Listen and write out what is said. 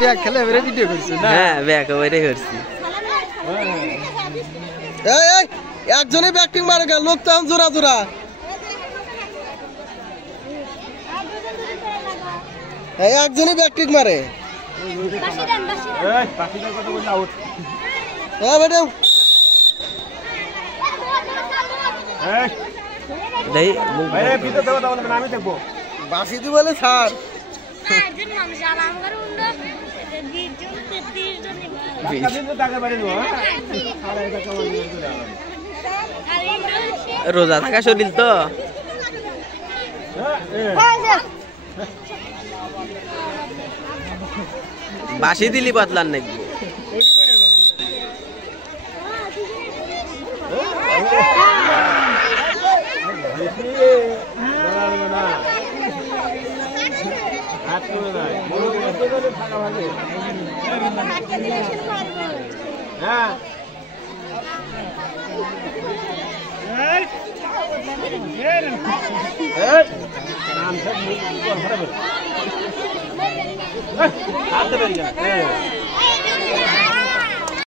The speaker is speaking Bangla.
ব্যাগ খেলে এবারে ভিডিও করছি না? হ্যাঁ ব্যাগ ওইটাই করছি। এই একজনই ব্যাটিং মারে গেল, লোক তো জোড়া জোড়া। এই একজনই ব্যাটিং মারে। হ্যাঁ বেটা বাসি দি বলে স্যার রোজা থাকা শরীর তো বাসি দিলি বদলান নাকি? হ্যাঁ